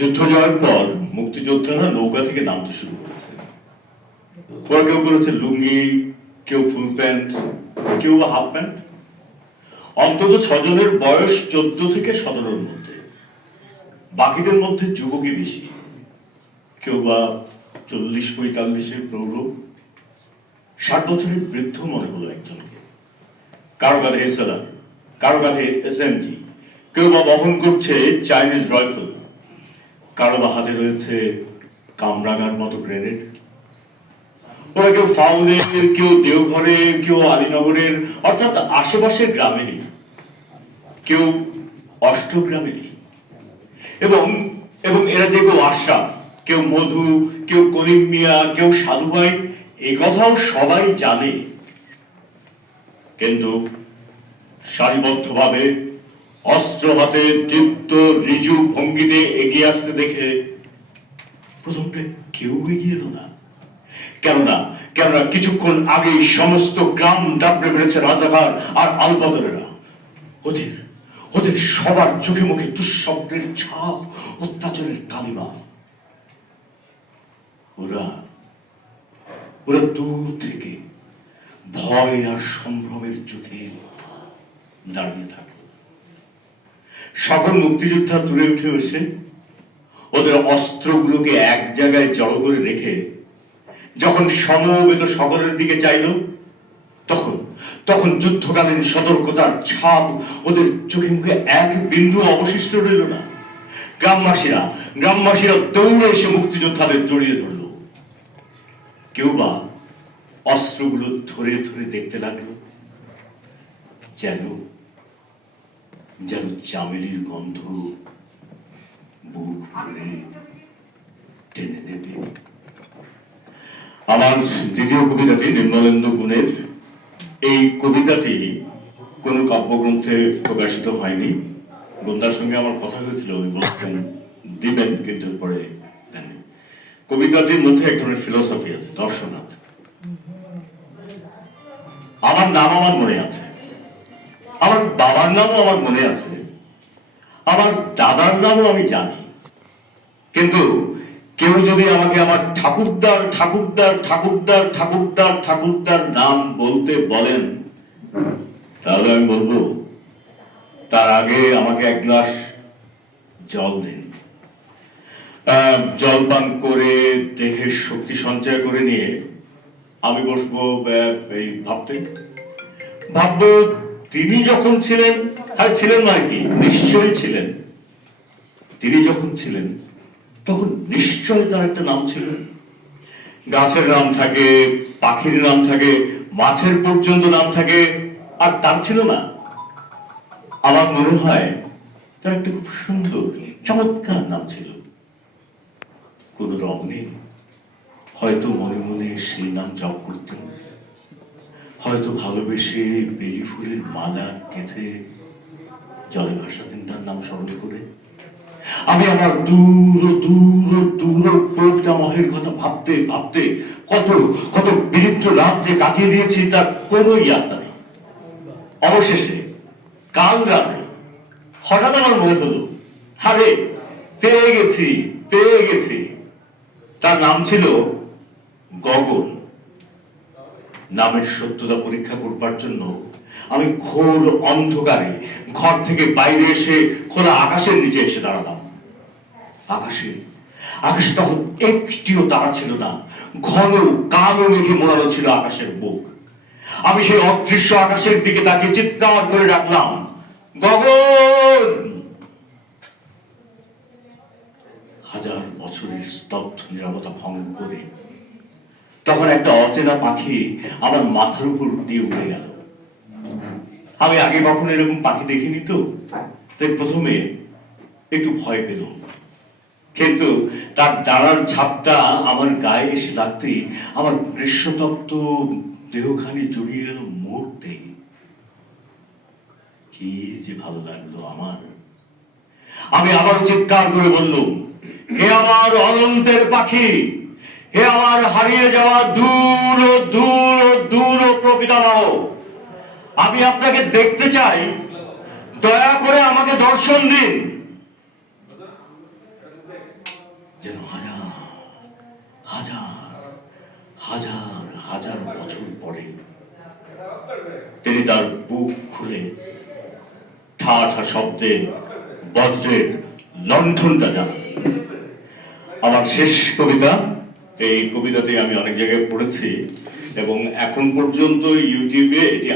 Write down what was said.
যুদ্ধ জয়ের পর মুক্তিযোদ্ধারা নৌকা থেকে নামতে শুরু করেছে। ওরা কেউ করেছে লুঙ্গি, কেউ ফুল প্যান্ট, কেউ বা হাফ প্যান্ট। অন্তত 6 জনের বয়স 14 থেকে 17-র মধ্যে, বাকিদের মধ্যে যুবকই বেশি, কেউ বা 40-45-এর প্রৌঢ়, 60 বছরের বৃদ্ধ মনে হলো একজনকে। কারো কাঁধে এসএলআর, কারো কাঁধে এসএমজি, কেউ বা বহন করছে চাইনিজ রাইফেল, কারো বা হাতে রয়েছে কামরাঙার মতো গ্রেনেড। ওরা কেউ ফাউলের, কেউ দেওঘরের, কেউ আলীনগরের, অর্থাৎ আশেপাশের গ্রামেরই, কেউ অষ্টগ্রামেরই। এবং এবং এরা যে কেউ আশরাফ, কেউ মধু, কেউ করিম মিয়া, কেউ সাধু ভাই, এ কথাও সবাই জানে। কিন্তু সারিবদ্ধভাবে অস্ত্র হাতে দীপ্ত ঋজু ভঙ্গিতে এগিয়ে আসতে দেখে প্রথমটা কেউ এগিয়ে এলো না। কেননা কিছুক্ষণ আগে সমস্ত গ্রাম দাপড়ে বেড়েছে রাজাকার আর আলবদরেরা। ওদের সবার চোখে মুখে দুঃস্বপ্নের ছাপ, অত্যাচারের কালিমা। ওরা দূর থেকে ভয় আর সম্ভ্রমের চোখে দাঁড়িয়ে থাকলো। সকল মুক্তিযোদ্ধা তুলে উঠে এসে ওদের অস্ত্রগুলোকে এক জায়গায় জড়ো করে রেখে যখন সমবেত সকলের দিকে চাইল, তখন যুদ্ধকালীন সতর্কতার ছাপ ওদের চোখে মুখে এক বিন্দু অবশিষ্ট রইল না। গ্রামবাসীরা দৌড়ে এসে মুক্তিযোদ্ধাদের জড়িয়ে ধরল। কেউ বা অস্ত্রগুলো ধরে ধরে দেখতে লাগলো, যেন চামেলির গন্ধ বুক ভরে টেনে নেবে। আমার দ্বিতীয় কবিতাটি নির্মলেন্দু গুণের। এই কবিতাটি কোন কাব্যগ্রন্থে প্রকাশিত হয়নি। বন্দার সঙ্গে আমার কথা হয়েছিল, উনি বলছেন দিবেন, কিন্তু পরে দেননি। কবিতাটির মধ্যে এক ধরনের ফিলোসফি আছে, দর্শন আছে। আমার নাম আমার মনে আছে, আমার বাবার নামও আমার মনে আছে, আমার দাদার নামও আমি জানি। কিন্তু কেউ যদি আমাকে আমার ঠাকুরদার ঠাকুরদার ঠাকুরদার ঠাকুরদার ঠাকুরদার নাম বলতে বলেন, তাহলে আমি বলবো তার আগে আমাকে এক গ্লাস জল দিন। জল পান করে দেহের শক্তি সঞ্চয় করে নিয়ে আমি বসবো এই ভাববো তিনি যখন ছিলেন, ছিলেন মানে কি, নিশ্চয়ই ছিলেন। তিনি যখন ছিলেন তখন নিশ্চয় তার একটা নাম ছিল। গাছের নাম থাকে, পাখির নাম থাকে, মাছের পর্যন্ত নাম থাকে, আর তার ছিল না? আমার মনে হয় তার একটা খুব সুন্দর চমৎকার নাম ছিল। কোন রং নেই, হয়তো মনে মনে সেই নাম জপ করতেন, হয়তো ভালোবেসে বেলি ফুলের মালা গেঁথে জলে ভাসাতেন তার নাম স্মরণ করে। আমি আমার দূর দূর দূর প্রজ্ঞামহের কথা ভাবতে ভাবতে কত কত বিচিত্র রাত যে কাটিয়ে দিয়েছি তার কোনো ইয়াদ নেই। অবশেষে কাল রাতে হঠাৎ আমার মনে হলো, আরে পেয়ে গেছি। তার নাম ছিল গগন। নামের সত্যতা পরীক্ষা করবার জন্য আমি ঘোর অন্ধকারে ঘর থেকে বাইরে এসে খোলা আকাশের নিচে এসে দাঁড়ালাম। আকাশে তখন একটিও তারা ছিল না, ঘন কালো মেঘে মোড়ানো ছিল আকাশের বুক। আমি সেই অদৃশ্য আকাশের দিকে তাকে চিৎকার করে ডাকলাম, গগন। হাজার বছরের স্তব্ধ নীরবতা ভঙ্গ করে তখন একটা অচেনা পাখি আমার মাথার উপর দিয়ে উড়ে গেল। আমি আগে কখনো এরকম পাখি দেখিনি তো, তাই প্রথমে একটু ভয় পেলাম। কিন্তু তার ডানার ঝাপটা আমার গায়ে এসে লাগতেই আমার গ্রীষ্মতপ্ত দেহখানি জড়িয়ে গেল মুহূর্তে। কি যে ভালো লাগলো আমার! আমি আবার চিৎকার করে বললাম, হে আমার অনন্তের পাখি, হে আমার হারিয়ে যাওয়া দূর দূর দূর প্রপিতামহ, আমি আপনাকে দেখতে চাই, দয়া করে আমাকে দর্শন দিন। যেন হাজার হাজার হাজার হাজার বছর পরে তিনি তার বুক খুলে ঠা ঠা শব্দে বজ্রের লণ্ঠনটা জানান। আমার শেষ কবিতা, এই কবিতাটি আমি অনেক জায়গায় পড়েছি এবং এখন পর্যন্ত ইউটিউবে এটি